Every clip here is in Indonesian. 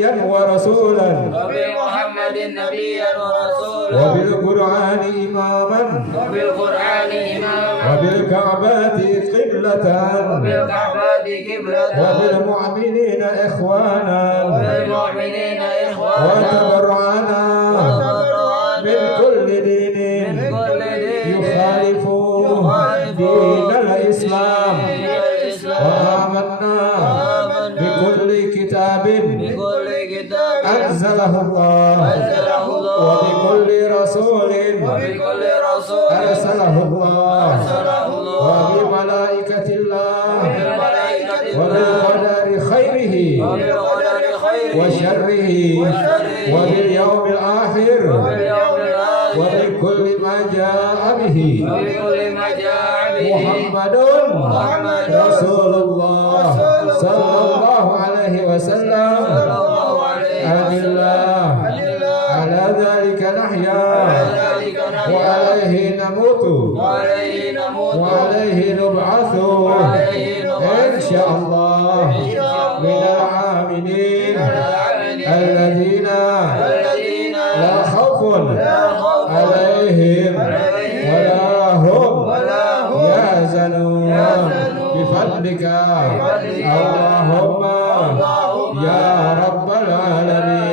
ورسولا وبمحمد نبيا ورسولا وبالقرآن إماما وبالكعبة قبلة وبالمؤمنين إخوانا وتبرعنا من كل دين يخالف دين الإسلام وآمنا بكل كتاب أنزله الله وبكل رسول أرسله الله وبملائكة الله وبالقدر خيره وشره وباليوم الآخر وبكل ما جاء به محمد رسول الله صلى الله عليه وسلم عن الله على ذلك نحيا وعليه نموت وعليه نبعث إن شاء الله من العاملين الذين لا خوف عليهم ولا هم يحزنون بفضلك اللهم يا رب العالمين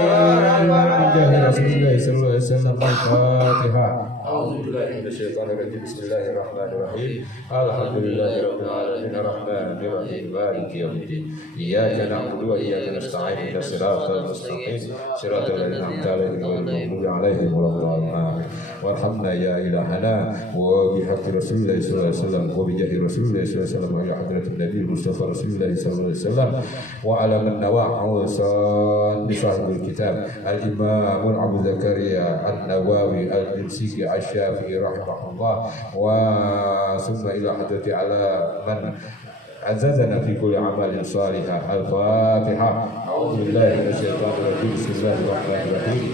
بجاه رسول الله صلى الله عليه وسلم. الفاتحة. أعوذ بالله من الشيطان الرجيم. بسم الله الرحمن الرحيم. الحمد لله رب العالمين الرحمن الرحيم مالك يوم الدين إياك نعبد وإياك نستعين اهدنا الصراط المستقيم صراط الذين أنعمت عليهم غير المغضوب عليهم ولا الضالين وارحمنا يا إلهنا وبحق رسول الله صلى الله عليه وسلم وبجاه رسول الله صلى الله عليه وسلم وإلى حضرة النبي المصطفى رسول الله صلى الله عليه وسلم وعلى من نوى عوصان بصاحب الكتاب الإمام أبو زكريا النووي الجنسي الشافعي رحمه الله وثم إلى حضرة على من عززنا في كل عمل صالح. الفاتحة. أعوذ بالله من الشيطان الرجيم. بسم الله الرحمن الرحيم.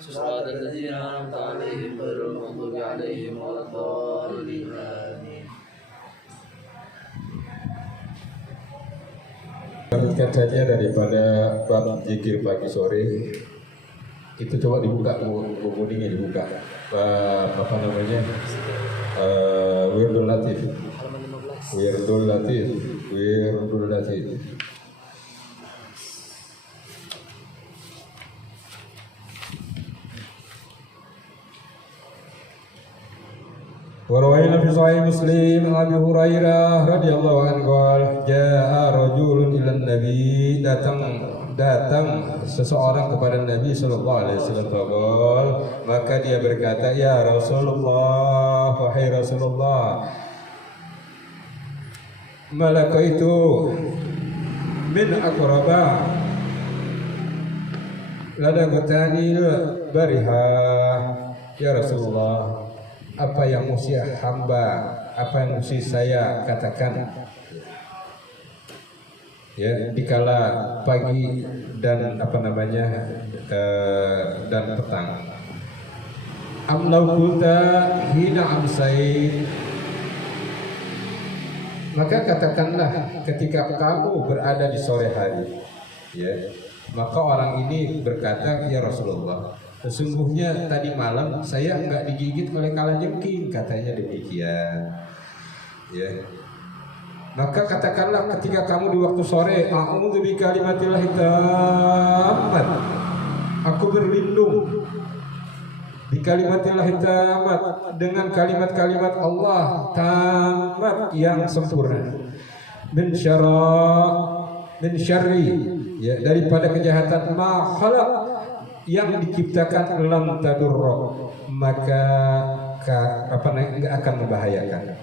صراط الذين أنعمت عليهم غير المغضوب عليهم ولا الضالين. Lanjutkan saja daripada bab zikir pagi sore itu, coba dibuka kuningnya, dibuka apa namanya, Wirdul Latif. وروينا في صحيح مسلم عن ابي هريره رضي الله عنه قال جاء رجل الى النبي datang seseorang kepada Nabi sallallahu alaihi wasallam. Maka dia berkata, ya Rasulullah, wahai Rasulullah, malakaitu min aqraba lada gutani bariha. Ya Rasulullah, apa yang mesti hamba, apa yang mesti saya katakan ya dikala pagi dan apa namanya dan petang. Amlau kulta hina amsai, maka katakanlah ketika kamu berada di sore hari ya. Maka orang ini berkata, ya Rasulullah, sesungguhnya tadi malam saya enggak digigit oleh kalajengking, katanya demikian. Ya. Maka katakanlah ketika kamu di waktu sore, a'udzu bikalimatillahit tammat, aku berlindung di kalimatillahit tammat, dengan kalimat-kalimat Allah tamat yang sempurna, min syarri ya, daripada kejahatan ma khalaq, yang diciptakan lam tadurra, maka enggak akan membahayakan.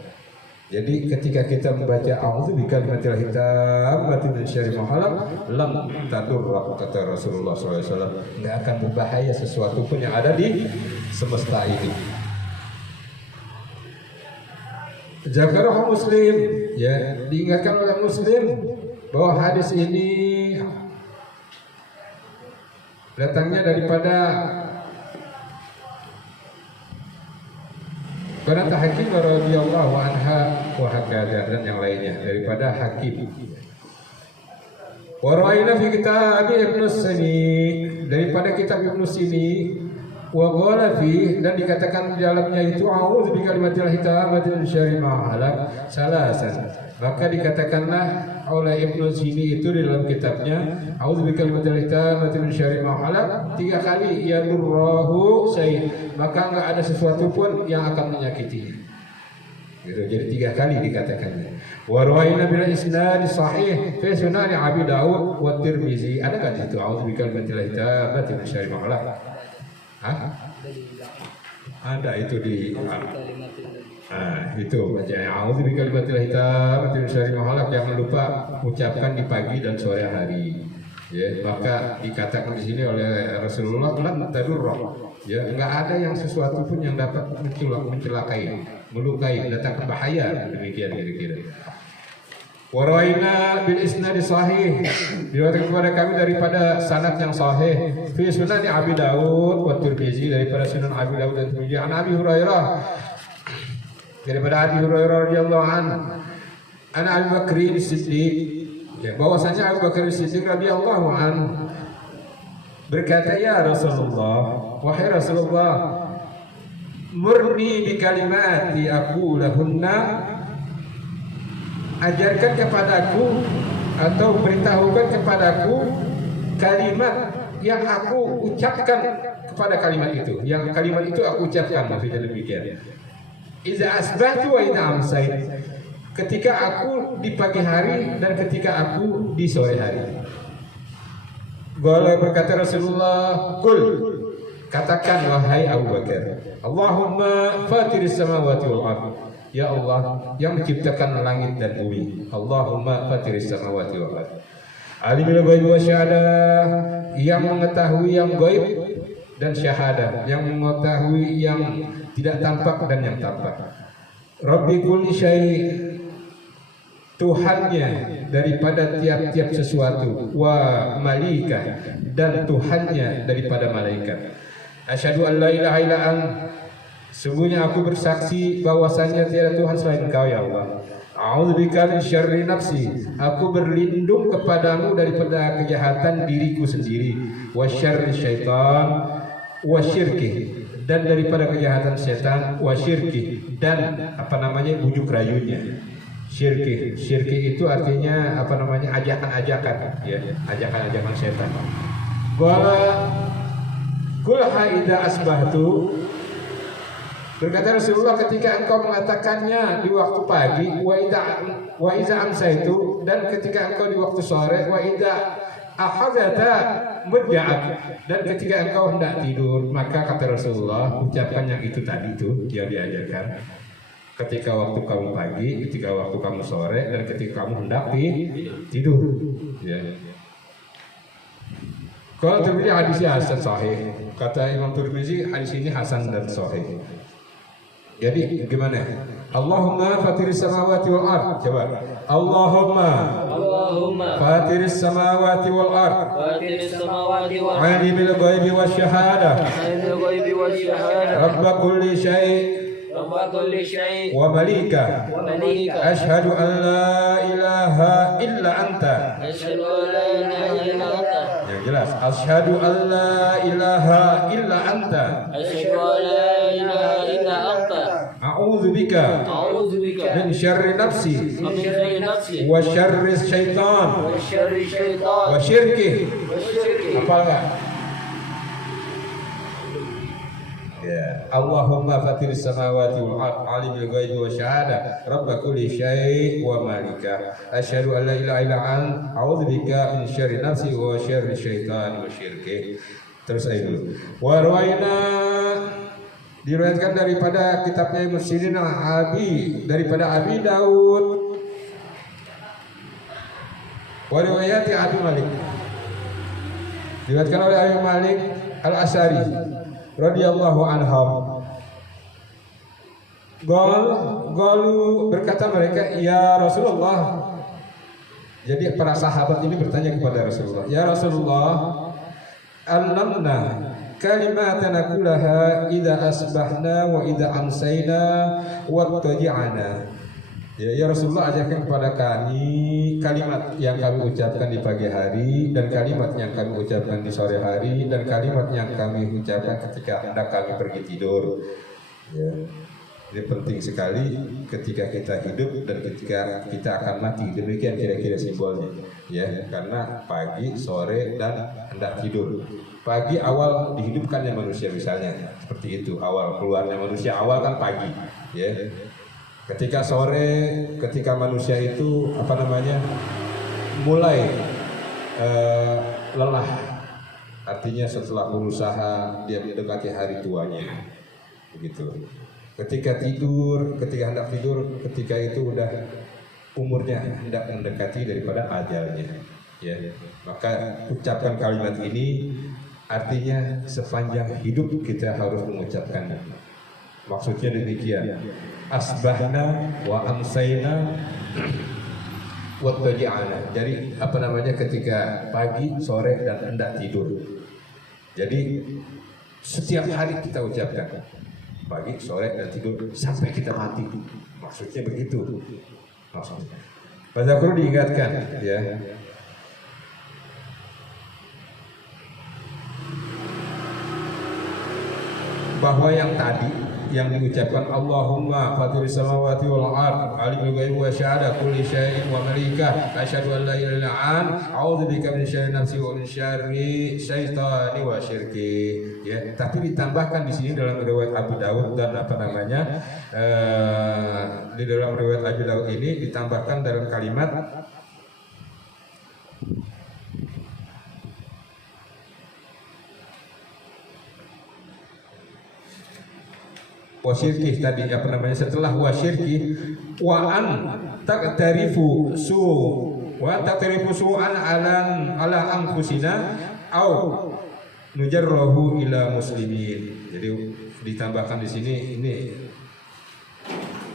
Jadi ketika kita membaca a'udzu bikalimatillahi tammati min syarri ma khalaq lam tadurra, kata Rasulullah SAW, enggak akan berbahaya sesuatu pun yang ada di semesta ini. Zakarahu Muslim, ya, diingatkan oleh Muslim bahwa hadis ini datangnya daripada Banat Hakim radhiyallahu anha wa hakadha, dan yang lainnya daripada Hakim. Wa ra'ayna fi kitab Ibnu Sini, daripada kitab Ibnu Sini, wa qala fi, dan dikatakan di dalamnya itu a'udzu bi kalimatil hitamati min syarri ma khalaq salasan. Maka dikatakanlah oleh Ibnu Sini itu di dalam kitabnya a'udzu bi kalimatil hitamati min syarri ma khalaq 3 kali, yadurruhu syai', maka enggak ada sesuatu pun yang akan menyakitinya. Gitu, jadi 3 kali dikatakannya. Wa rawaina bil isnad sahih fi sunan Abi Daud wa Tirmizi. Ada kan itu a'udzu bi kalimatil hitamati min syarri ma khalaq? Ada itu di itu bacanya a'udzu bi kalimatil hitamati min syarri ma khalaq, jangan lupa ucapkan di pagi dan sore hari. Ya, maka dikatakan di sini oleh Rasulullah lan tadurra. Ya, enggak ada yang sesuatu pun yang dapat mencelakai, melukai, datang bahaya, demikian kira-kira. Waraina bil isnad sahih, diriwayatkan kepada kami daripada sanad yang sahih fi sunan Abi Daud wa Tirmizi, daripada sunan Abi Daud dan Tirmizi, an Abi Hurairah, daripada Abi Hurairah radhiyallahu anhu, an Abu Bakr Siddiq, ya, bahwasanya Abu Bakar Siddiq radhiyallahu anhu berkata, ya Rasulullah, wahai Rasulullah, murni bi kalimati aku lahunna, ajarkan kepadaku atau beritahukan kepadaku kalimat yang aku ucapkan kepada kalimat itu, yang kalimat itu aku ucapkan, maksudnya demikian. Iza asbahtu wa idza amsayt, ketika aku di pagi hari dan ketika aku di sore hari. Qala, berkata Rasulullah, kul, katakan wahai Abu Bakar, Allahumma fatiris samawati wal ardh, ya Allah yang menciptakan langit dan bumi. Allahumma fatiris samawati wal ardh, alimul ghaibi wasyahadah, yang mengetahui yang gaib dan syahadah, yang mengetahui yang tidak tampak dan yang tampak. Rabbi kulli syai', Tuhannya daripada tiap-tiap sesuatu, wa malika, dan Tuhannya daripada malaikat. Asyhadu an la ilaha illa ant, sungguhnya aku bersaksi bahwasanya tiada Tuhan selain Engkau, ya Allah. A'udzubika min syarri nafsi, aku berlindung kepadamu daripada kejahatan diriku sendiri, wa syarri syaitan wa syirki, dan daripada kejahatan setan, wa syirki, dan bujuk rayunya. Syirki itu artinya ajakan-ajakan, ya, ajakan-ajakan setan. Qul haida asbahtu, berkata Rasulullah, ketika engkau mengatakannya di waktu pagi, wa iza amsaitu, dan ketika engkau di waktu sore, wa iza akhadata mudja'at, dan ketika engkau hendak tidur, maka kata Rasulullah, ucapkan yang itu tadi itu yang diajarkan. Ketika waktu kamu pagi, ketika waktu kamu sore, dan ketika kamu hendak tidur. Ya. Kalau Tirmizi hadisnya hasan sahih, kata Imam Tirmizi hadis ini hasan dan sahih. Jadi gimana? Allahumma fatiris samawati wal ard. Coba. Allahumma fatiris samawati wal ard, alimul ghaibi wasyahadah, rabb kulli syai' wa malika, asyhadu an la ilaha illa anta, yang jelas, asyhadu an la ilaha illa anta, a'udzu bika min syarri nafsi wa syarri syaitan wa syirki. Hafal enggak? Ya, Allahumma fatiris samawati wal ard, alimul ghaibi wasyahadah, rabb kulli syai' wa malika, asyhadu an la ilaha illa anta, a'udzu bika min syarri nafsi wa syarri syaitan wa syirki. Terus aja dulu. Wa rawaina, diriwayatkan daripada kitabnya Ibnu Sirin daripada Abi Daud, wa riwayati Abi Malik, diriwayatkan oleh Abi Malik Al-Asy'ari radhiyallahu anhum. Qalu, berkata mereka, ya Rasulullah. Jadi para sahabat ini bertanya kepada Rasulullah, ya Rasulullah, allamna kalimatan naqulaha idza asbahna wa idza amsayna wa taji'ana. Ya Rasulullah ajarkan kepada kami kalimat yang kami ucapkan di pagi hari dan kalimat yang kami ucapkan di sore hari dan kalimat yang kami ucapkan ketika hendak kami pergi tidur. Ya. Ini penting sekali ketika kita hidup dan ketika kita akan mati. Demikian kira-kira simbolnya. Ya, karena pagi, sore dan hendak tidur. Pagi awal dihidupkannya manusia misalnya, seperti itu. Awal keluarnya manusia awal kan pagi. Ya. Ketika sore, ketika manusia itu mulai lelah, artinya setelah berusaha dia mendekati hari tuanya, begitu. Ketika tidur, ketika hendak tidur, ketika itu udah umurnya hendak mendekati daripada ajalnya, ya. Maka ucapkan kalimat ini artinya sepanjang hidup kita harus mengucapkannya. Maksudnya demikian. Asbahna wa amsayna wa taji'ana. Jadi ketika pagi, sore dan hendak tidur. Jadi setiap hari kita ucapkan pagi, sore dan tidur sampai kita mati. Maksudnya begitu. Maksudnya. Pada perlu diingatkan ya. Bahwa yang tadi yang diucapkan Allahumma fatiris samawati wal ard alimul ghaibi wa syahada kulli syai'in wa malikah asyhadu an la ilaha illa anta a'udzubika min syarri nafsi wa min syarri syaitani wa syirki. Ya, tapi ditambahkan di sini dalam riwayat Abu Daud dan di dalam riwayat Abu Daud ini ditambahkan dalam kalimat wasyirki tadi setelah wasyirki wa an taqtarifu su'an ala anfusina au nujarrahu ila muslimin. Jadi ditambahkan di sini ini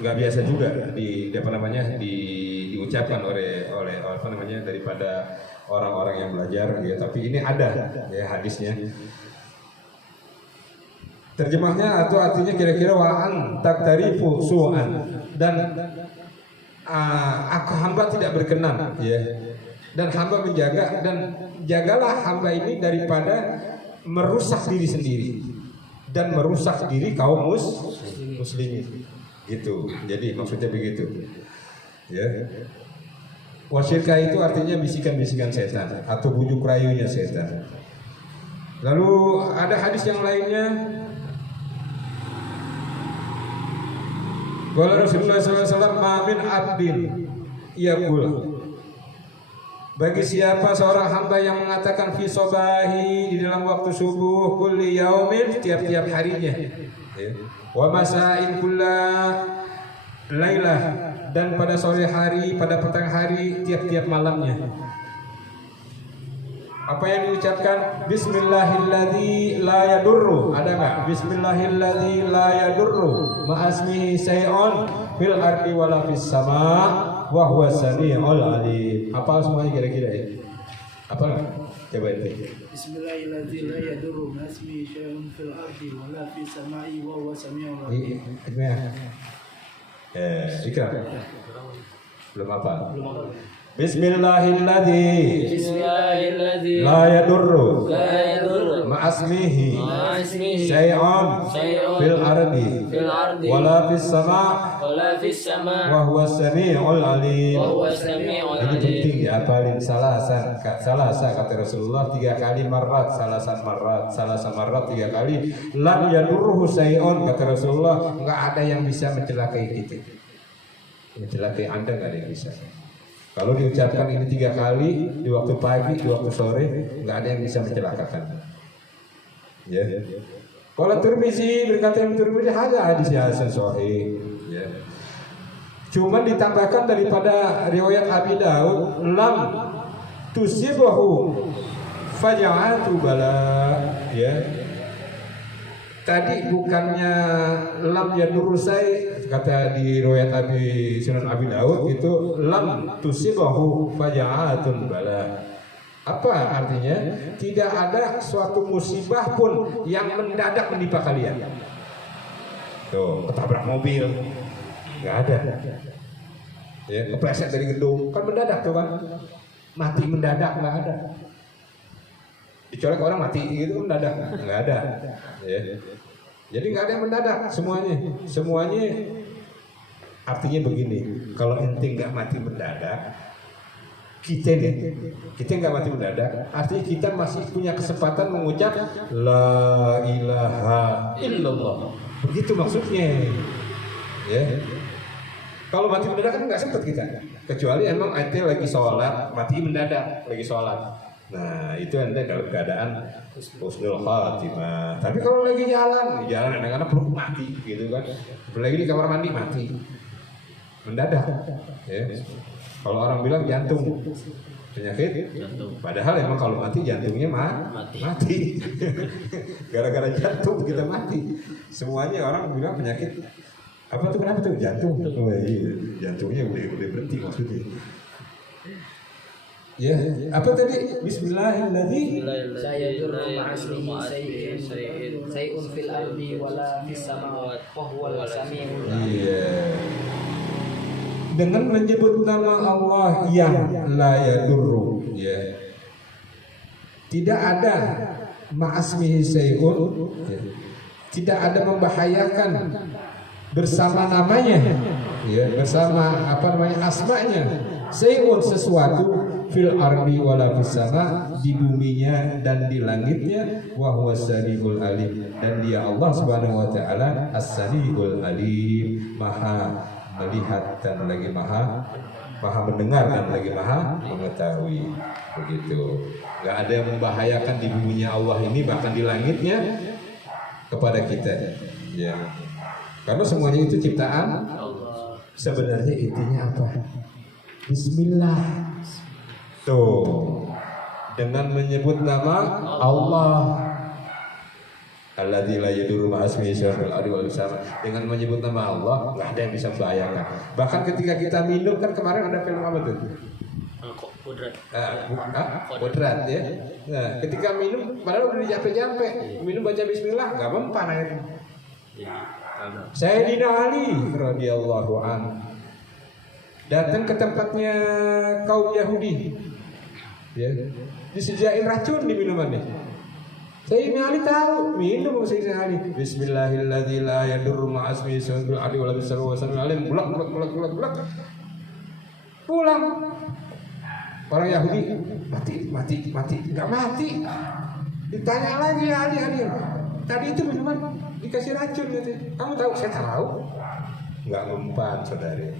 nggak biasa juga diucapkan oleh daripada orang-orang yang belajar ya, tapi ini ada ya hadisnya. Terjemahnya atau artinya kira-kira wa'an taktarifu su'an dan aku hamba tidak berkenan ya, dan hamba menjaga dan jagalah hamba ini daripada merusak diri sendiri dan merusak diri kaum muslimin gitu. Jadi maksudnya begitu ya. Wasyirka itu artinya bisikan-bisikan setan atau bujuk rayunya setan. Lalu ada hadis yang lainnya. Qala Rasulullah SAW, ma min abdin yaqul, bagi siapa seorang hamba yang mengatakan fi sobahi, di dalam waktu subuh, kulli yaumin, tiap-tiap harinya, wa masa'in kulla lailah, dan pada sore hari, pada petang hari, tiap-tiap malamnya. Apa yang diucapkan? Bismillahilladzi la yadurru. Ada enggak? Bismillahilladzi la yadurru ma'asmihi syai'un fil ardi wala fis sama' wa huwa samiul alim. Apa semuanya kira-kira ya? Apa? Coba itu. Bismillahilladzi la yadurru ma'asmihi syai'un fil ardi wala fis sama'i wa huwa samiul alim. Ikra. Belum apa? Bismillahilladzi la yadurru ma'asmihi syai'un fil ardi wala fis sama' wa huwa samiul alim. Ini penting dihafalin. Salasa kata Rasulullah 3 kali marrat, salasa marrat 3 kali. Lam yadurruhu syai'un kata Rasulullah, enggak ada yang bisa mencelakai kita. Mencelakai Anda enggak ada yang bisa. Kalau diucapkan ini 3 kali di waktu pagi, di waktu sore, nggak ada yang bisa mencelakakan. Ya. Kalau Tirmizi berkata Imam Tirmizi ada hadis hasan sahih. Ya. Cuma ditambahkan daripada riwayat Abi Daud, lam tusibahu faja'atu bala. Ya. Tadi bukannya lam yadurusai, kata di riwayat Sunan Abi Daud itu lam tusibahu faja'atun bala. Apa artinya? Tidak ada suatu musibah pun yang mendadak menimpa kalian. Tuh, ketabrak mobil, nggak ada. Ya, kepleset dari gedung, kan mendadak tuh kan. Mati mendadak nggak ada. Dicolek orang mati gitu mendadak nggak ada. Ya. Jadi nggak ada yang mendadak semuanya artinya begini, kalau ente nggak mati mendadak, kita nggak mati mendadak, artinya kita masih punya kesempatan mengucap la ilaha illallah, begitu maksudnya. Ya. Kalau mati mendadak kan nggak sempet kita, kecuali emang ente lagi sholat mati mendadak lagi sholat. Nah itu ente dalam keadaan husnul khatimah. Tapi kalau lagi jalan kadang-kadang perlu mati gitu kan. Apalagi di kamar mandi mati mendadak. Ya. Kalau orang bilang jantung penyakit, padahal emang kalau mati jantungnya mati. Gara-gara jantung kita mati. Semuanya orang bilang penyakit. Apa tuh kenapa tuh jantung? Oh iya, jantungnya udah berhenti maksudnya. Ya, apa tadi? Bismillahirrahmanirrahim. Saya yadurru ma'asmihi say'un fil ardi wala fis samawati wa huwal samiul alim. Iya. Dengan menyebut nama Allah yang la yadurru, ya. Tidak ada ma'asmihi say'un, ya. Tidak ada membahayakan bersama namanya, ya, bersama asmanya. Sayun sesuatu fil ardi wala fis sama, di buminya dan di langitnya, wa huwas samiul alim, dan dia Allah Subhanahu wa taala as-samiul alim, maha melihat dan lagi maha mendengar dan lagi maha mengetahui. Begitu. Enggak ada yang membahayakan di buminya Allah ini, bahkan di langitnya kepada kita, ya. Karena semuanya itu ciptaan Allah. Sebenarnya intinya apa? Bismillah. Tuh. Dengan menyebut nama Allah. Alladzi la yadurru ma'asmihi syai'un fil ardi wal sama. Dengan menyebut nama Allah, enggak ada yang bisa membahayakan. Bahkan ketika kita minum, kan kemarin ada film apa tuh? Kodrat ya. Nah, ketika minum padahal udah dijampe-jampe, minum baca bismillah, enggak mempan airnya. Sayyidina Ali radhiyallahu anhu datang ke tempatnya kaum Yahudi, ya, disediain racun di minumannya. Sayyidina Ali tahu, minum Sayyidina Ali. Bismillahirrahmanirrahim, la yadurru ma'asmihi syai'un fil ardi wala fis samawati. Bulak. Pulang. Orang Yahudi mati, enggak mati. Ditanya lagi Ali. Tadi itu minuman dikasih racun gitu. Kamu tahu? Saya tahu. Enggak mempan, saudari.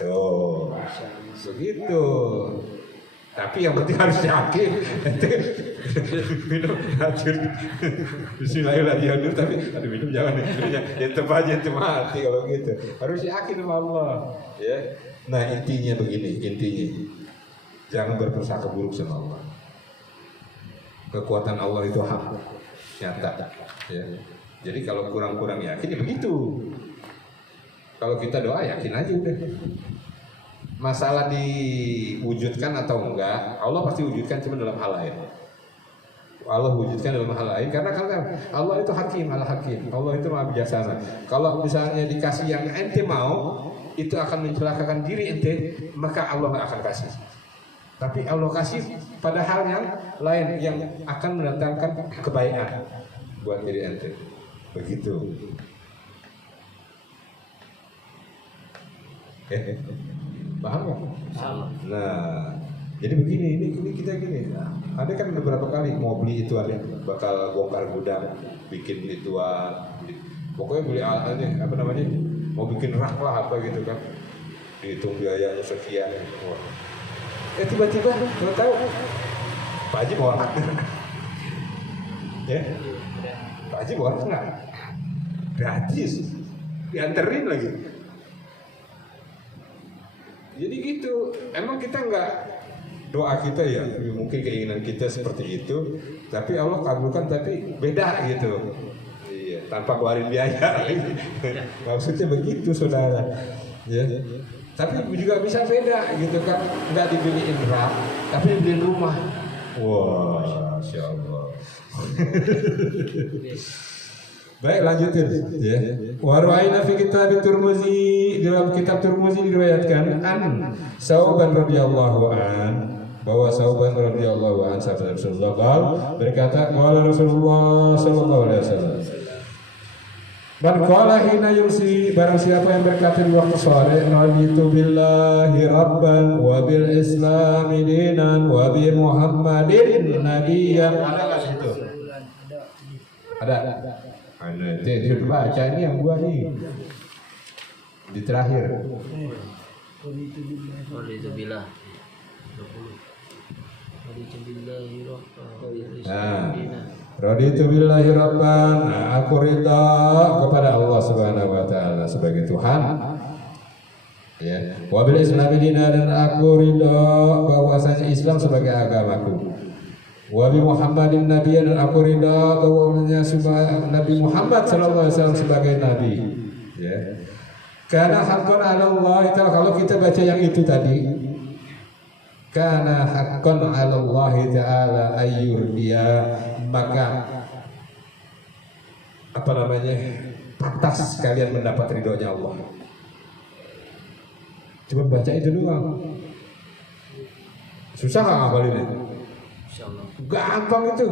Tuh, begitu. Tapi yang penting harus yakin. Minum racun. Bismillahirrahmanirrahim. Tapi aduh minum jangan. Ente mati kalau gitu. Harus yakin sama Allah. Ya. Nah intinya begini. Jangan berprasangka buruk sama Allah. Kekuatan Allah itu hak, nyata. Ya. Jadi kalau kurang yakin ya begitu. Kalau kita doa yakin aja udah. Masalah diwujudkan atau enggak, Allah pasti wujudkan, cuma dalam hal lain. Allah wujudkan dalam hal lain karena Allah itu hakim, al-hakim. Allah itu maha bijaksana. Kalau misalnya dikasih yang ente mau, itu akan mencelakakan diri ente, maka Allah nggak akan kasih. Tapi Allah kasih pada hal yang lain yang akan mendatangkan kebaikan buat diri ente. Begitu. Paham nggak? Nah, jadi begini, ini kita gini. Nah, ada kan beberapa kali mau beli itu, ada bakal bongkar gudang, bikin ituan, pokoknya beli alatnya, apa namanya, mau bikin rak lah apa gitu kan, dihitung biayanya sekian. Tiba-tiba nggak tahu, Pak Haji mau rak, ya, Pak Haji mau rak nggak? Gratis, dianterin lagi. Jadi gitu, emang kita nggak, doa kita ya mungkin keinginan kita seperti itu, tapi Allah kabulkan, tapi beda gitu, iya, tanpa keluarin biaya. Maksudnya begitu saudara, ya. Tapi juga bisa beda gitu kan, nggak dibeliin rak, tapi dibeliin rumah. Wah, Masya Allah. Baik, lanjutin ya. Wa ra'ayna fi kitab Tirmizi, dalam kitab Tirmizi diriwayatkan an Sauban radhiyallahu an, bahwa Sauban radhiyallahu an sahabat Rasulullah berkata, qala Rasulullah sallallahu alaihi wasallam, man qala hina yumsi, barang siapa yang berkata di waktu sore, raditu billahi rabban wa bil islami dinan wa bi Muhammadin nabiyyan. Ada enggak situ? Ada. Itu baca ini yang gua nih di terakhir. Raditu billahi rabban. Aku ridha kepada Allah Subhanahu wa taala sebagai Tuhan. Ya. Wa bil islami dinan, dan aku ridha bahwasanya Islam sebagai agamaku. Wa bi Muhammadin nabiyyan, dan aku ridha bahwasanya Nabi Muhammad sallallahu alaihi wasallam sebagai nabi. Ya. Karena haqqan 'ala Allah, kalau kita baca yang itu tadi, karena haqqan 'ala Allah taala ayyurdiya, maka apa namanya? Pantas kalian mendapat ridhonya Allah. Cuma baca itu doang. Susah enggak ngapalinnya? Gampang itu.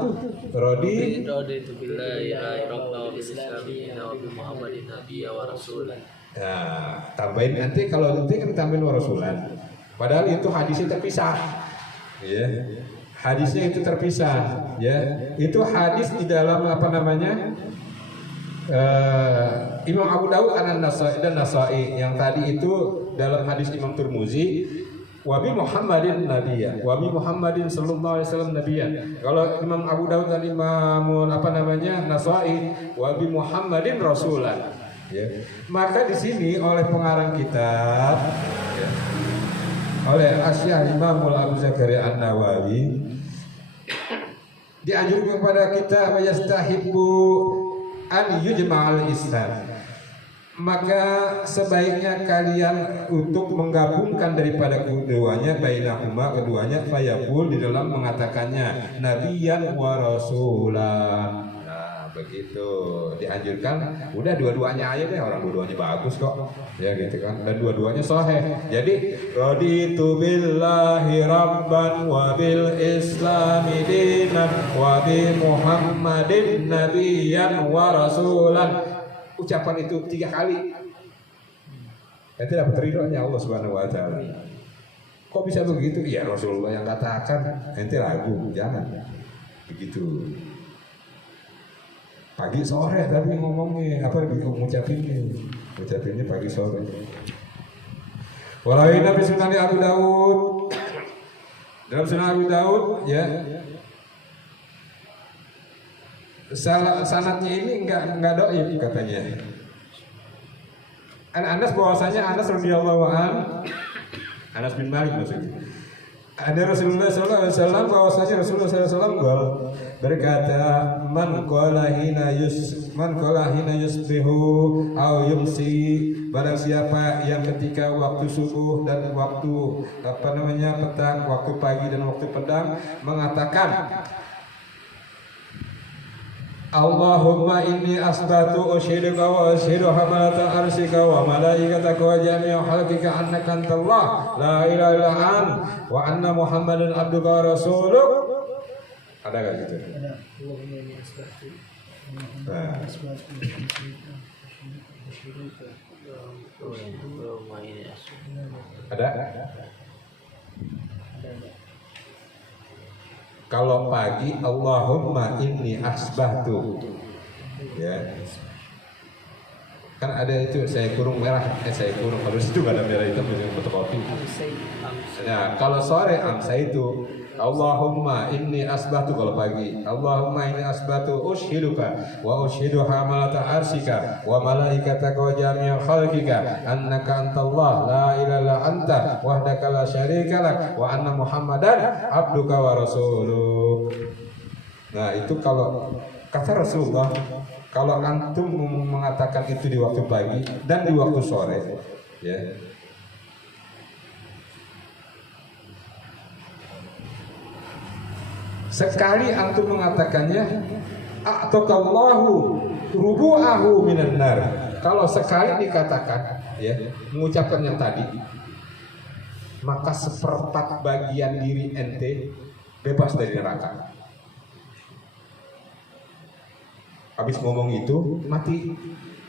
Raditu billahi rabban wa bi Muhammadin nabiyyan wa rasulan. Nah, tambahin nanti, kalau nanti kan tambahin wa rasulan. Padahal itu hadisnya terpisah. Ya. Hadisnya itu terpisah, ya. Itu hadis di dalam apa namanya? Imam Abu Dawud dan Nasai, yang tadi itu dalam hadis Imam Tirmizi, Wabi Muhammadin nabiyya, Wabi Muhammadin sallallahu alaihi wasallam nabiyya. Kalau Imam Abu Dawud dan Imam Nasai, Wabi Muhammadin rasulan. Ya. Maka di sini oleh pengarang kitab, ya, oleh Asy'ah Imam Abu Zakaria An-Nawawi, dianjurkan kepada kita yastahibbu an yujma'al Islam. Maka sebaiknya kalian untuk menggabungkan daripada keduanya, bainahuma, keduanya, fayaqul, di dalam mengatakannya nabiyyan wa rasulan. Nah, begitu dianjurkan. Udah dua-duanya aja deh, orang dua-duanya bagus kok. Ya gitu kan. Dan dua-duanya sahih. Jadi raditu billahi rabban wa bil islami dinan wa bi Muhammadin nabiyyan wa rasulan. Ucapan itu 3 kali, nanti dapat ridhonya Allah Subhanahu wa taala. Kok bisa begitu? Ya Rasulullah yang katakan, nanti ragu, jangan begitu. Pagi sore tapi ngomongnya apa, ngucapinnya pagi sore. Warawina bi Sunan Abu Dawud, dalam Sunan Abu Dawud, ya. Sanadnya ini enggak dhaif katanya. Anas, bahwasanya Anas radhiyallahu an, Anas bin Malik maksudnya. Ada Rasulullah sallallahu alaihi wasallam, bahwasanya Rasulullah sallallahu alaihi wasallam berkata, man qala hina yusbihu aw yumsi, barang siapa yang ketika waktu subuh dan waktu petang, waktu pagi dan waktu petang mengatakan, Allahumma inni asbatu ushiduka wa ushidu hamalata arsika wa malaikataka wa jami'a khalqika annaka antallah la ilaha illa an wa anna Muhammadan abduka wa rasuluk. Ada gak gitu? Ada. Allahumma inni asbatu. Ada? Kalau pagi Allahumma inni asbahtu, ya kan ada itu saya kurung merah, saya kurung harus itu ada merah hitam dengan fotokopi. Nah kalau sore amsaitu, Allahumma inni asbahtu kalau pagi, Allahumma inni asbahtu ushiduka wa ushidu hamalata arsika wa malaikataka wa jami'a khalqika annaka antallah la ilaha illa anta wahdaka la syarika lak wa anna Muhammadan abduka wa rasuluk. Nah itu kalau kata Rasulullah, kalau antum mengatakan itu di waktu pagi dan di waktu sore, ya. Sekali antum mengatakannya, a'takallahu rubu'ahu minan nar. Kalau sekali dikatakan ya, mengucapkan yang tadi, maka seperempat bagian diri ente bebas dari neraka. Habis ngomong itu mati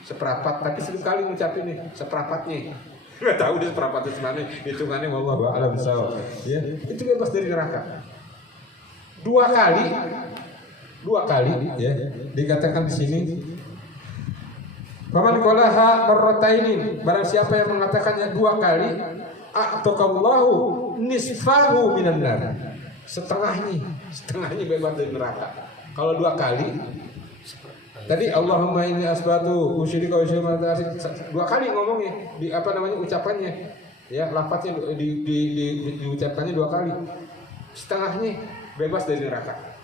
seperempat, tapi sekali ngucapin nih seperempatnya. Nggak tahu dia seperempatnya semana, hitungannya wallahu a'lam bishawab. Ya, itu bebas dari neraka. Dua kali ya dikatakan di sini. Faman qalaha marrataini, barang siapa yang mengatakannya 2 kali, a'taqallahu nisfahu minan nar. Setengahnya bebas dari neraka. Kalau 2 kali, tadi Allahumma inni asbatu usyirika wa usyirika 2 kali ngomongnya, di apa namanya ucapannya, ya lafadznya diucapkannya 2 kali, setengahnya bebas dari neraka.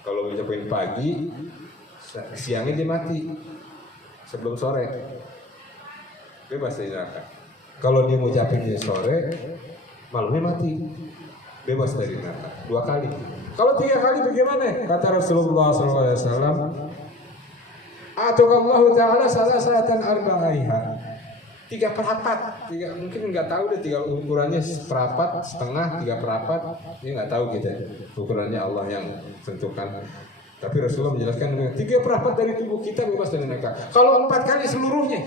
Kalau ucapin pagi, siangnya dia mati sebelum sore, bebas dari neraka. Kalau dia ngucapinnya sore, malamnya mati, bebas dari neraka 2 kali. Kalau 3 kali bagaimana? Kata Rasulullah SAW, Atukallahu ta'ala salasatan arba'aiha. 3/4, mungkin nggak tahu deh 3 ukurannya, seperempat, setengah, 3/4, ini nggak tahu kita ukurannya, Allah yang tentukan. Tapi Rasulullah menjelaskan 3/4 dari tubuh kita bebas dari neraka. Kalau 4 kali seluruhnya,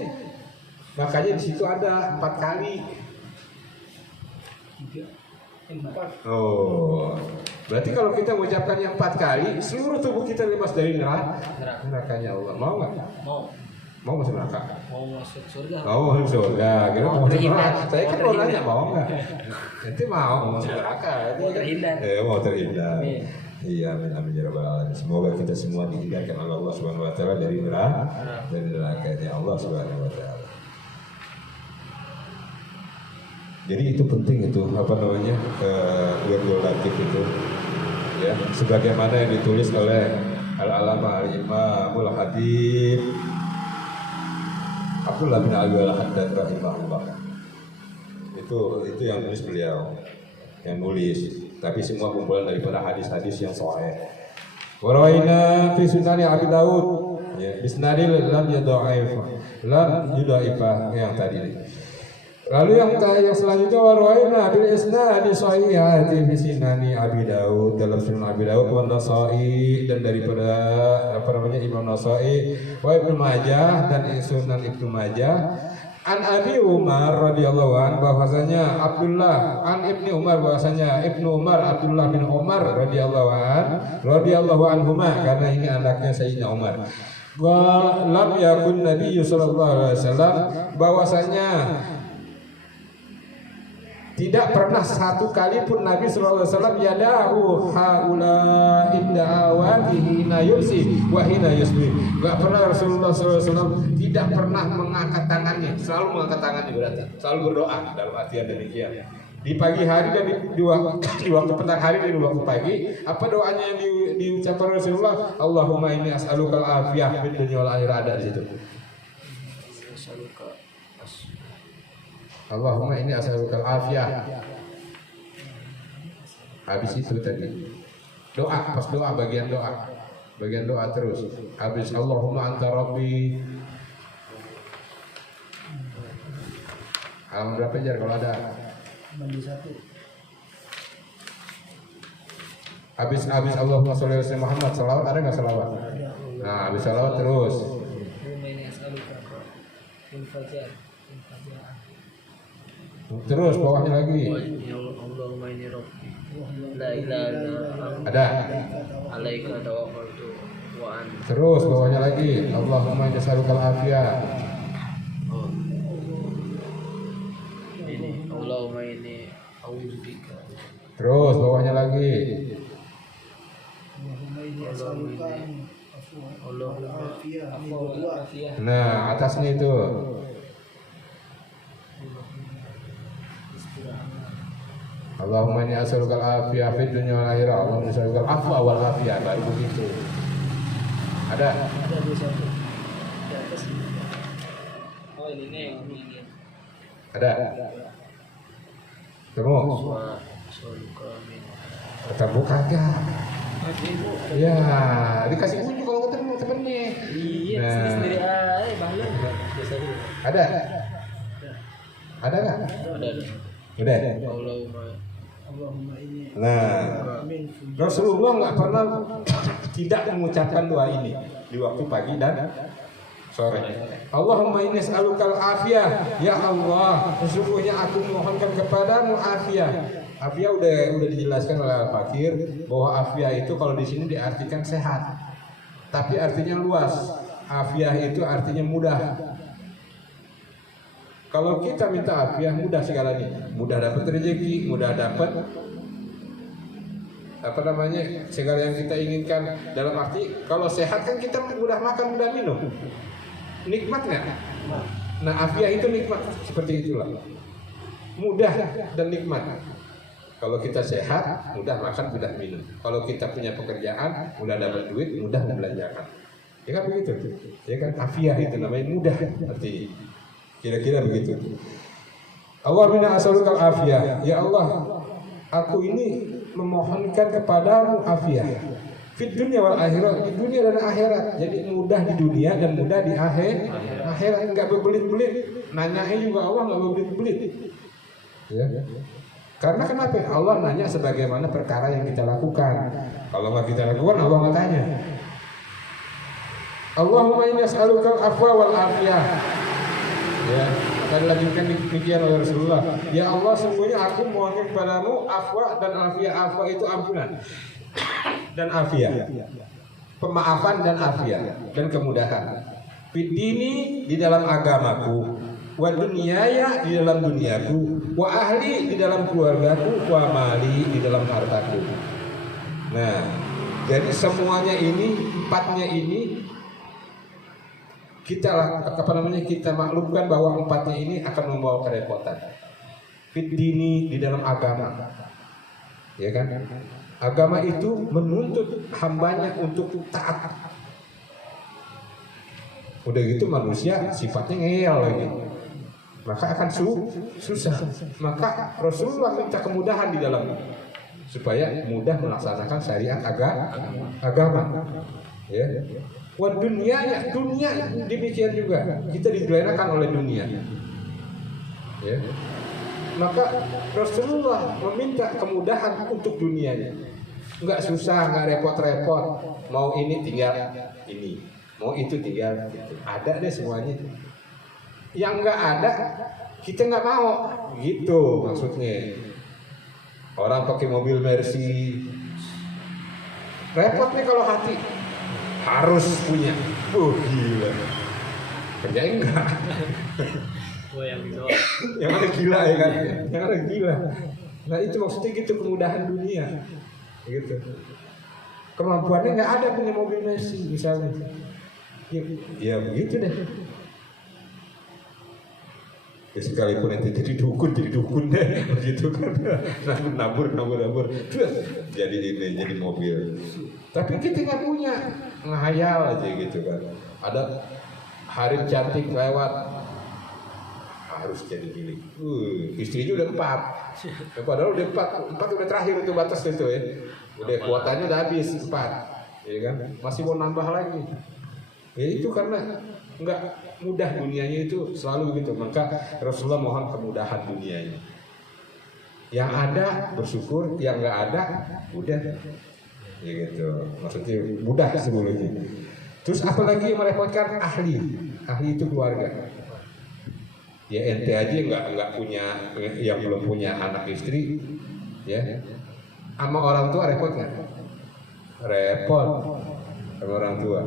makanya di situ ada 4 kali. Oh, berarti kalau kita mengucapkannya 4 kali, seluruh tubuh kita bebas dari nerakanya Allah. Mau nggak? Mau masuk neraka? Mau masuk surga? Mau masuk surga. Kira mau masuk neraka? Saya kan mau nanya mau nggak? Nanti mau masuk neraka? Mau terhindar? Mau terhindar. Amin. Iya, amin amin ya rabbal alamin. Semoga kita semua dihindarkan oleh Allah Subhanahu Wa Taala dari nerakanya Allah Subhanahu Wa Taala. Jadi itu penting itu apa namanya wirdul latif itu ya, sebagaimana yang ditulis oleh Al-Alama Al-Imamul Habib Abdullah bin Ali Al-Haddad rahimahullah. Itu yang tulis beliau, yang nulis, tapi semua kumpulan daripada hadis-hadis yang sahih. Wa rawaina fi sunani Abi Daud ya, bisnadil lam yudha'ifah yang tadi. Lalu yang selanjutnya warwaina bil isnadi sahihati fi sunani Abi Daud, dalam Sunan Abi Daud wa Nasa'i, dan daripada apa namanya Imam Nasa'i wa Ibnu Majah dan Sunan Ibnu Majah, an Abi Umar radhiyallahu an bahwasanya Abdullah an Ibnu Umar bahwasanya Ibnu Umar Abdullah bin Umar radhiyallahu anhuma, karena ini anaknya Sayyidina Umar. Wa lam yakun Nabi sallallahu alaihi wasallam, bahwasanya tidak pernah satu kali pun Nabi sallallahu alaihi wasallam yadahu haula inda awatihi hina yusi wa hina yusbih. Enggak pernah Rasulullah sallallahu alaihi wasallam tidak pernah mengangkat tangannya, selalu mengangkat tangannya, berarti selalu berdoa dalam artian demikian. Di pagi hari dan di waktu petang hari dan di waktu pagi, apa doanya yang diucapkan Rasulullah? Allahumma inni as'alukal afiyah fid dunya wal akhirah, ada di situ. Allahumma inni as'alukal afiyah. Habis itu tadi doa, pas doa bagian doa terus. Habis Allahumma anta rabbi. Halaman berapa jar kalau ada? Habis Allahumma sholli ala Muhammad, salawat ada nggak salawat? Nah, habis salawat terus. Terus bawahnya lagi. Allahumma inni rabbi la ilaha illa Ada. alaika tawakkaltu wa an. Terus bawahnya lagi. Allahumma inni as'alukal afiyah. Ini Allahumma inni a'udzubika. Terus bawahnya lagi. Allahumma Nah, atasnya itu. Allahumma inni as'alukal afiyah fid dunya wal akhirah. Allahumma inni as'alukal afwa wal afiyah. Baru begitu. Ada. di satu. Di atas. Oh, ini. Ada. Temu. Ketemu kagak? Ya, dikasih bunyi kalau ketemu. temennya. Iya, Nah. sendiri aja bahlan. Biasa dulu. Ada? Ada nggak? Ada. Udah. Allahumma ini. Nah, Rasulullah nggak pernah tidak mengucapkan doa ini di waktu pagi dan sore. Allahumma inni as'alukal afiyah. Ya Allah, sesungguhnya aku mohonkan kepadamu afiyah. Afiyah udah dijelaskan oleh Al-Fakir bahwa afiyah itu kalau di sini diartikan sehat. Tapi artinya luas. Afiyah itu artinya mudah. Kalau kita minta afiah, mudah segalanya. Mudah dapat rezeki, mudah dapat segala yang kita inginkan. Dalam arti kalau sehat kan kita mudah makan, mudah minum. Nikmat nggak? Nah, afiah itu nikmat seperti itulah. Mudah dan nikmat. Kalau kita sehat, mudah makan, mudah minum. Kalau kita punya pekerjaan, mudah dapat duit, mudah membelanjakan. Ya kan begitu? Ya kan afiah itu namanya mudah arti. Kira-kira begitu. Allahumma as'alukal afiyah. Ya Allah, aku ini memohonkan kepadamu afiyah. Fit dunia wal akhirat, di dunia dan akhirat. Jadi mudah di dunia dan mudah di akhirat. Enggak berbelit-belit. Nanyain juga Allah enggak berbelit-belit. Ya. Karena kenapa? Allah nanya sebagaimana perkara yang kita lakukan. Kalau enggak kita lakukan, Allah enggak tanya. Allahumma inni as'alukal afwa wal afiyah. Ya, akan dilanjutkan demikian oleh Rasulullah. Ya Allah, sungguhnya aku mohon kepadamu afwa dan afiyah. Afwa itu ampunan dan afiyah, pemaafan dan afiyah dan kemudahan. Fidini di dalam agamaku, wa dunyaya di dalam duniaku, wa ahli di dalam keluargaku, wa mali di dalam hartaku. Nah, jadi semuanya ini, empatnya ini kita maklumkan bahwa empatnya ini akan membawa kerepotan. Fidini di dalam agama, ya kan? Agama itu menuntut hambanya untuk taat. Udah gitu manusia sifatnya ngeyel lagi, maka akan susah. Maka Rasulullah minta kemudahan di dalamnya supaya mudah melaksanakan syariat agama. Ya. Wa dunia demikian juga, kita digelenakan oleh dunia. Ya. Maka Rasulullah meminta kemudahan untuk dunianya. Enggak susah, enggak repot-repot. Mau ini tinggal ini, mau itu tinggal gitu. Ada deh semuanya. Yang enggak ada kita enggak mau, gitu maksudnya. Orang pakai mobil Mercy, repot nih kalau hati. Harus punya. Gila. Kerjain enggak? Yang ada gila ya kan? Yang ada gila. Nah itu maksudnya gitu, kemudahan dunia. Gitu. Kemampuannya nggak ada punya mobil Mercy misalnya. Ya begitu deh. Ya, sekalipun nanti jadi dukun deh, begitu kan? Nabur. Jadi mobil. Tapi kita nggak punya, ngehayal aja gitu kan. Ada hari cantik lewat, harus jadi milik. Istrinya udah 4. Padahal udah 4 udah terakhir itu batas itu ya. Udah kuotanya udah habis 4, ya kan? Masih mau nambah lagi. Ya itu karena nggak mudah dunianya itu selalu begitu. Maka Rasulullah mohon kemudahan dunianya. Yang ada bersyukur, yang nggak ada udah. Ya gitu, maksudnya mudah sebelumnya. Terus apalagi yang merepotkan? Ahli itu keluarga. Ya ente aja nggak punya, yang belum punya anak istri, ya, sama orang tua repot nggak? Repot sama orang tua.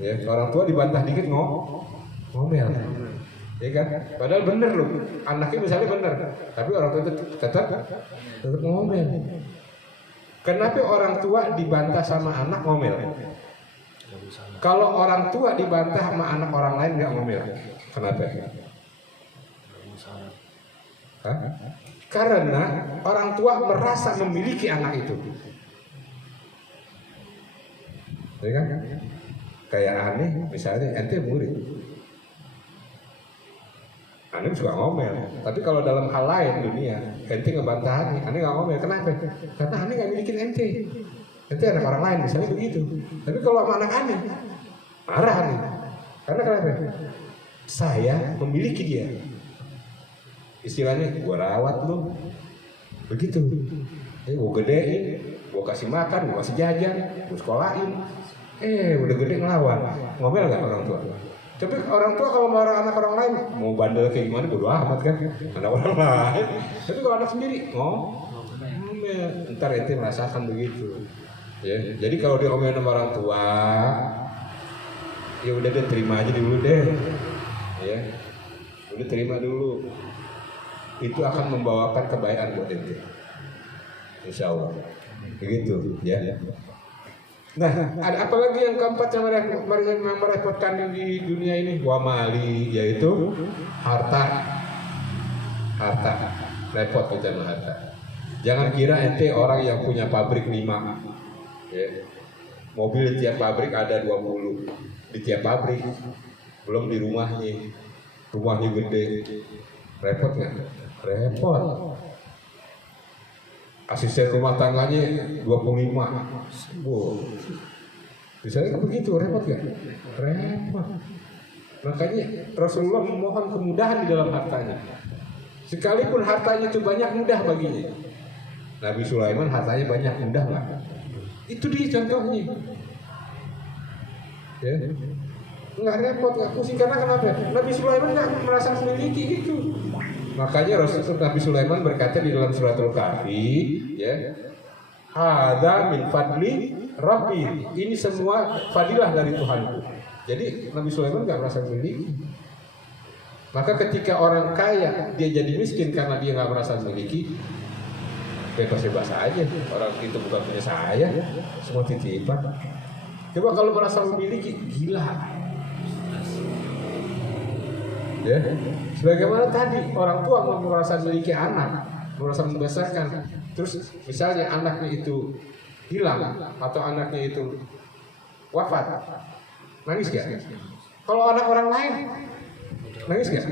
Ya, orang tua dibantah dikit ngomel, ya kan? Padahal bener loh, anaknya misalnya bener, tapi orang tua tetap ngomel. Kenapa orang tua dibantah sama anak ngomel? Kalau orang tua dibantah sama anak orang lain nggak ngomel, kenapa? Hah? Karena orang tua merasa memiliki anak itu, ya kan? Kayak aneh, misalnya ente murid, aneh suka ngomel. Tapi kalau dalam hal lain dunia, ente ngebantah aneh nggak ngomel. Kenapa? Karena aneh nggak milikin ente. Nanti anak orang lain misalnya begitu. Tapi kalau sama anak aneh, marah nih. Karena kenapa? Saya memiliki dia. Istilahnya gua rawat lu. Begitu. Gua gedein, gua kasih makan, gua kasih jajan, gua sekolahin. Udah gede ngelawan. Ngomel nggak orang tua? Tapi orang tua kalau marah anak orang lain, mau bandel kayak gimana bodo amat kan? Anak orang lain. Tapi kalau anak sendiri, ngomel. Ntar ente merasakan begitu. Ya, jadi kalau diomelin sama orang tua, ya udah deh terima aja dulu deh. Ya, udah terima dulu. Itu akan membawakan kebaikan buat ente. Insya Allah. Begitu, ya. Nah, ada apa lagi yang keempat yang merepotkan di dunia ini? Wamali, yaitu harta. Harta, repot kita sama harta. Jangan kira ente orang yang punya pabrik 5. Ya. Mobil di tiap pabrik ada 20 di tiap pabrik, belum di rumahnya gede, repot nggak? Repot. Asisten rumah tangganya 25. Misalnya begitu, repot nggak? Repot. Makanya Rasulullah memohon kemudahan di dalam hartanya. Sekalipun hartanya itu banyak, mudah baginya. Nabi Sulaiman hartanya banyak, mudah nggak? Itu dia contohnya. Ya. Nggak repot, nggak pusing. Karena kenapa? Nabi Sulaiman nggak merasa memiliki itu. Makanya Nabi Sulaiman berkata di dalam suratul Kahfi, ya, hadza min fadli Rabbi. Ini semua fadilah dari Tuhanku. Jadi Nabi Sulaiman nggak merasa memiliki. Maka ketika orang kaya dia jadi miskin karena dia nggak merasa memiliki, bebas-bebas aja, orang itu bukan punya saya, semua titipan. Coba kalau merasa memiliki, gila. Ya, sebagaimana tadi orang tua mau merasa memiliki anak, merasa membesarkan, terus misalnya anaknya itu hilang atau anaknya itu wafat, nangis gak? Kalau anak orang lain, nangis gak?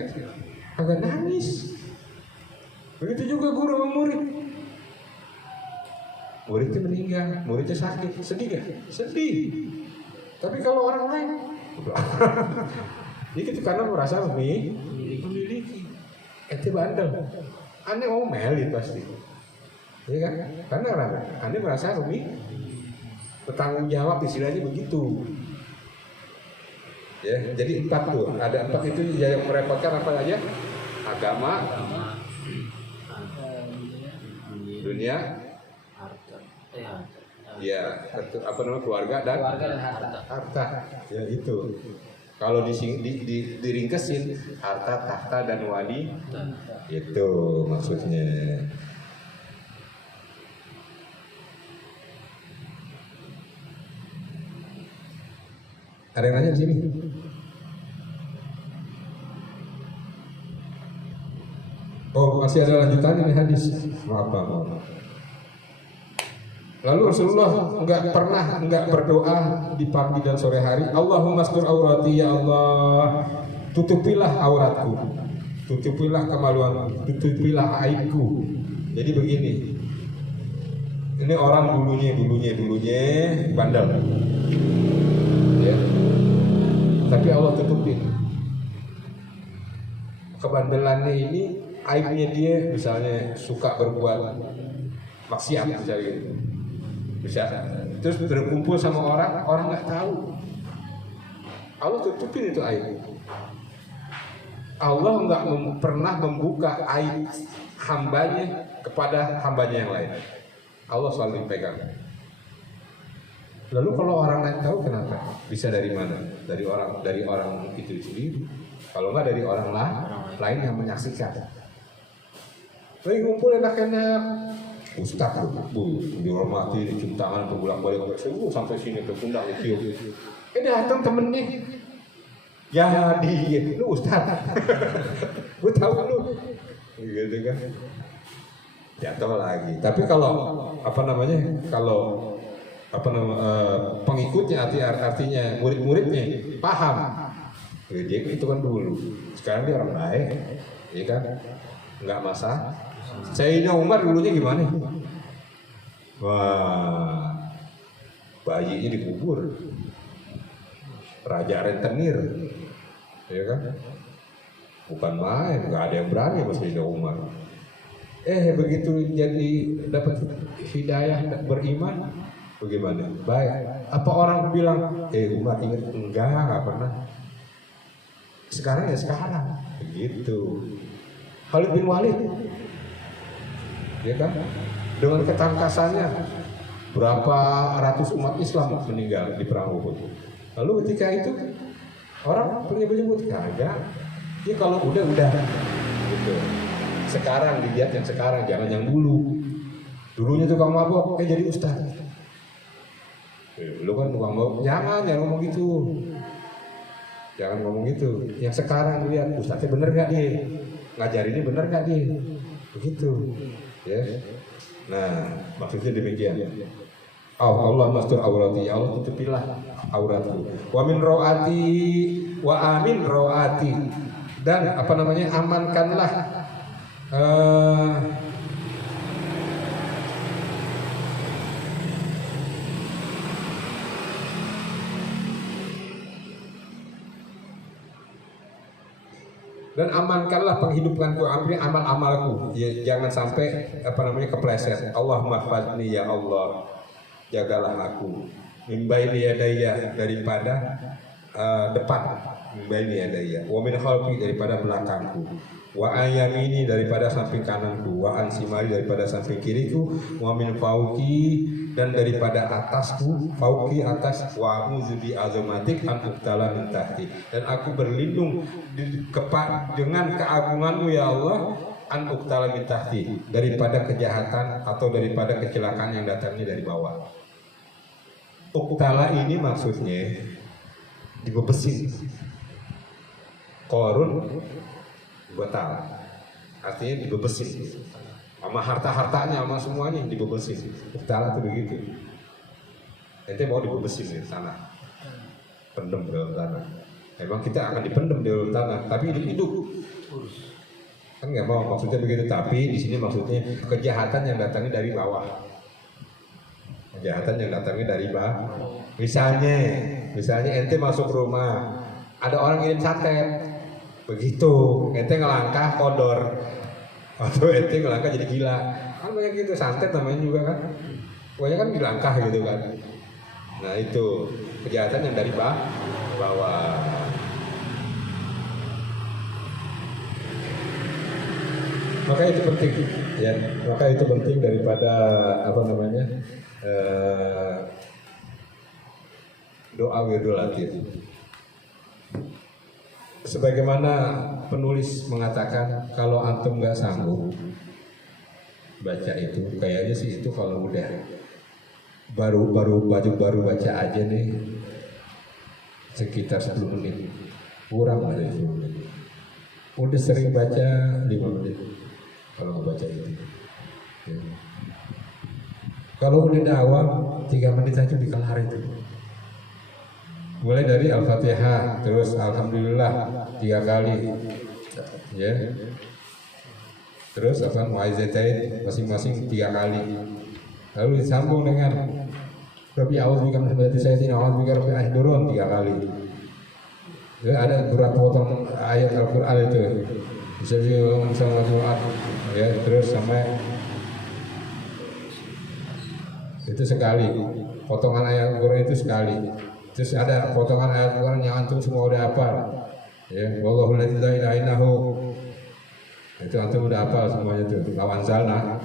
Agak nangis. Begitu juga guru sama murid. Muridnya meninggal, muridnya sakit, sedih gak? Sedih. Tapi kalau orang lain, itu karena merasa memiliki. Ente bandel, aneh ngomel pasti, ya kan? Karena apa? Aneh merasa bertanggung jawab, istilahnya begitu. Ya, jadi 4 tuh, ada 4 itu yang merepotkan apa aja? Agama, dunia. Ya, apa namanya, keluarga dan harta. Ya itu. Kalau diringkesin, harta, tahta dan wali, itu maksudnya. Ada yang nanya di sini? Oh, masih ada lanjutan ini hadis. Maaf. Lalu Rasulullah enggak berdoa di pagi dan sore hari, Allahumma astur aurati, ya Allah, tutupilah auratku, tutupilah kemaluanku, tutupilah aibku. Jadi begini, ini orang dulunya bandel, ya. Tapi Allah tutupin kebandelannya ini, aibnya dia misalnya suka berbuat maksiat misalnya gitu. Bisa terus berkumpul sama orang nggak tahu, Allah tutupin itu aib. Allah nggak pernah membuka aib hambanya kepada hambanya yang lain. Allah selalu dipegang. Lalu kalau orang lain tahu, kenapa? Bisa dari mana? Dari orang itu sendiri. Kalau nggak dari orang lain yang menyaksikan. Lagi ngumpul enak-enak, Ustaz bu dihormati, dicium tangan, berbulak-balik sampai sini tertundang itu. Datang temennya, ya dia, lu Ustaz, gue tahu lu, gitu kan? Jatuh lagi. Tapi kalau pengikutnya, artinya murid-muridnya paham, dia itu kan dulu, sekarang dia orang baik, ya kan? Nggak masalah. Sayyidina Umar dulunya gimana? Wah, bayinya dikubur, raja rentenir, ya kan? Bukan main, nggak ada yang berani sama Sayyidina Umar. Begitu jadi dapat hidayah beriman, bagaimana? Baik. Apa orang bilang, Umar ingat? Enggak pernah. Sekarang ya sekarang, begitu. Khalid bin Walid, ya kan? Dengan ketangkasannya, berapa ratus umat Islam meninggal di perang Uhud. Lalu ketika itu orang menyebut kagak. Jadi kalau udah gitu. Sekarang dilihat yang sekarang, jangan yang dulu. Dulunya tukang mabok, jadi ustaz. Lu kan tukang mabok, jangan ngomong gitu. Jangan ngomong gitu. Yang sekarang dilihat, ustaznya bener gak dia? Ngajarinnya bener gak dia? Begitu. Ya. Nah, maksudnya demikian. Allah mastur aurati, Allah tutupilah auratku. Wa min ro'ati wa amin ro'ati. Dan amankanlah dan amankanlah penghidupanku, amal-amalku, ya, jangan sampai kepleset. Allah mahfadni ya Allah, jagalah aku, mimbaini yadaya, daripada depan, mimbaini yadaya, wa min khalfi, daripada belakangku, wa ayamini, daripada samping kananku, wa ansimari, daripada samping kiriku, wa min fauqi, dan daripada atasku, fauqi, atas, wa a'udzu bi azamatik an uqtala min tahti, dan aku berlindung dengan keagunganmu ya Allah, an uqtala min tahti, daripada kejahatan atau daripada kecelakaan yang datangnya dari bawah. Uqtala ini maksudnya dibebesin. Korun batal, artinya dibebesin, sama harta-hartanya, sama semuanya dibebesin. Uqtala itu begitu. Ente mau dibebesin di tanah, pendem di dalam tanah. Emang kita akan dipendem di dalam tanah, tapi hidup kan nggak mau, maksudnya begitu. Tapi di sini maksudnya kejahatan yang datangnya dari bawah. Kejahatan yang datangnya dari bawah. Misalnya ente masuk rumah, ada orang ngirim santet, begitu ente ngelangkah kodor, atau ente ngelangkah jadi gila, kan banyak gitu, santet namanya juga kan, pokoknya kan dilangkah gitu kan. Nah itu kejahatan yang dari bawah. Maka itu penting, ya. Maka itu penting daripada doa wirdul latif. Sebagaimana penulis mengatakan, kalau antum nggak sanggup baca itu, kayaknya sih itu kalau udah baru baca aja nih sekitar 10 menit, kurang dari 10 menit. Udah sering baca 5 menit kalau nggak baca itu. Ya. Kalau udah dakwah 3 menit aja dikelar itu. Mulai dari Al-Fatihah, terus Alhamdulillah 3 kali, ya. Terus Mu'izzatain masing-masing 3 kali. Lalu disambung dengan Rabbi a'udzubika min syarri syaitan, a'udzubika rabbi ahdurun 3 kali. Ya, ada beberapa potong ayat Al-Qur'an itu. Bisa sama Al-Qur'an, ya, terus sampai itu sekali. Potongan ayat Al-Qur'an itu sekali. Terus ada potongan ayat Al-Quran yang antum semua udah hafal, ya, wallahu la ilaha illahu, itu antum udah hafal semuanya tuh. Lawan zalna,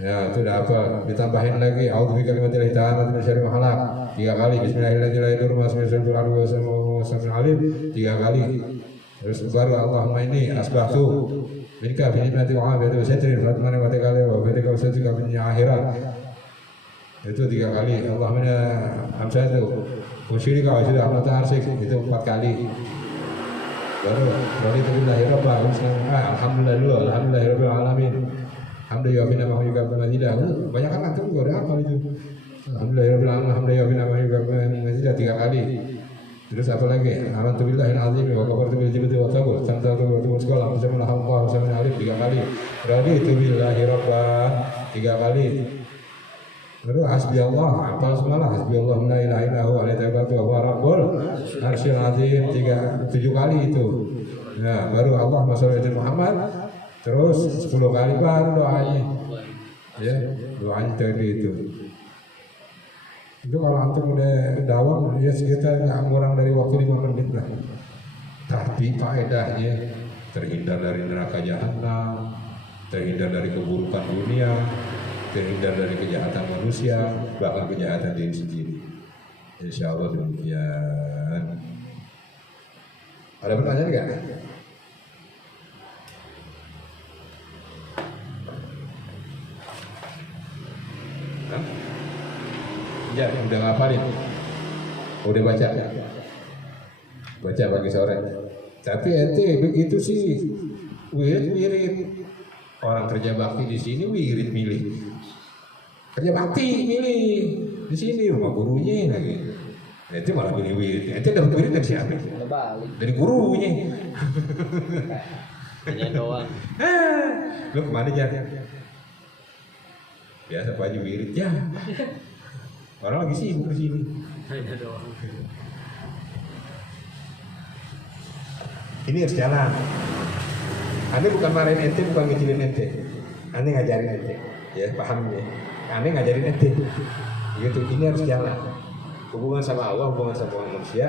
ya, itu udah hafal. Ditambahin lagi a'udzubika kalimatil tammati min syarri ma khalaq 3 kali, bismillahirrahmanirrahim, bismillahirrahmanirrahim 3 kali. Terus baru Allahumma inni asbahtu minka fi ni'mati wa afiyati wa sitrin fatmani wa tikali wa bidika wa sitika min akhirat, itu 3 kali. Allahumma hamsatu musyirika wa syirika amata arsik, itu 4 kali. Baru Alhamdulillahirabbil alamin, alhamdulillah bina ma yuka bina. Banyak kan antum juga udah hafal itu. Alhamdulillahirabbil alamin, alhamdulillah bina ma yuka bina 3 kali. Terus apa lagi? Alhamdulillahil azim wa kafartu bil jibti wa tabur samtatu wa tumus qala musamma alhamdulillah musamma alif 3 kali. Raditu billahi rabban 3 kali. Baru hasbi Allah, hafal semua lah. Hasbi Allah la ilaha illa huwa alaihi tawakkaltu wa huwa rabbul arsyil azim 7 kali itu. Nah, baru Allah masya Muhammad. Terus 10 kali baru doanya. Ya, doanya tadi itu. Itu kalau antum udah dawam ya sekitar nggak kurang dari waktu 5 menit lah. Tapi faedahnya terhindar dari neraka jahanam, terhindar dari keburukan dunia, terhindar dari kejahatan manusia, bahkan kejahatan diri sendiri. Insya Allah demikian. Ada pertanyaan nggak? Ya, udah ngapalin? Udah baca? Baca pagi sore. Tapi ente begitu sih, wirid. Orang kerja bakti di sini wirid milih. Kerja bakti milih di sini rumah gurunya lagi. Ente malah milih wirid. Ente dapat wirid dari siapa? Dari gurunya. Hanya doang. Lu kemana aja? Biasa baju wirid ya. Orang lagi sibuk di sini. Hanya doang. Ini harus jalan. Ane bukan marahin ente, bukan ngecilin ente. Ane ngajarin ente. Ya, paham ya. Ane ngajarin ente. Gitu, ini harus jalan. Hubungan sama Allah, hubungan sama manusia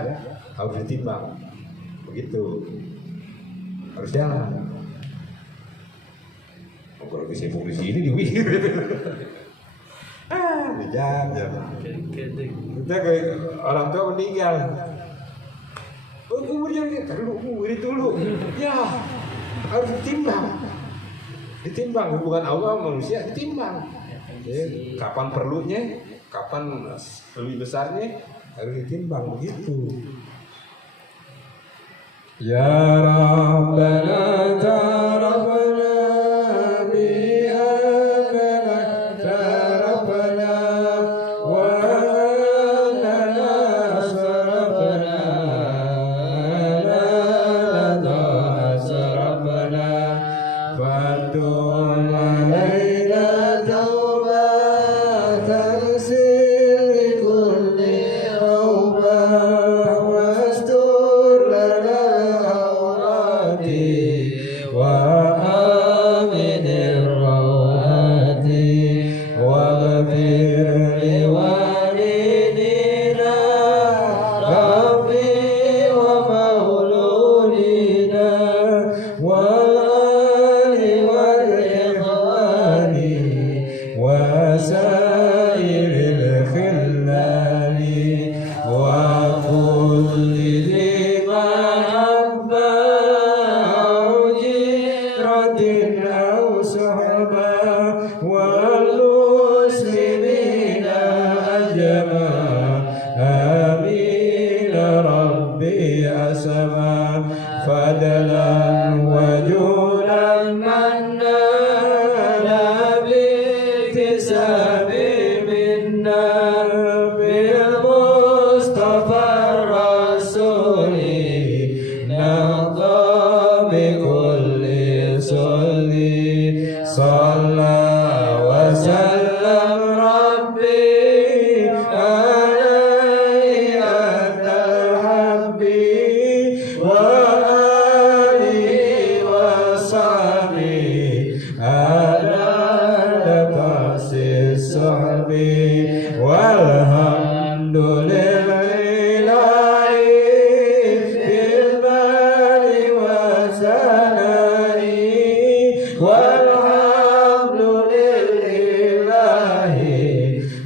harus ditimbang. Begitu. Harus jalan. Kalau sibuk di sini diwir. Jam. Kita kayak orang tua meninggal. Umurnya dulu. Ya, harus ditimbang hubungan Allah sama manusia ditimbang. Kapan perlunya, kapan lebih besarnya harus ditimbang begitu. Ya Rabbana tarafna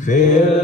feel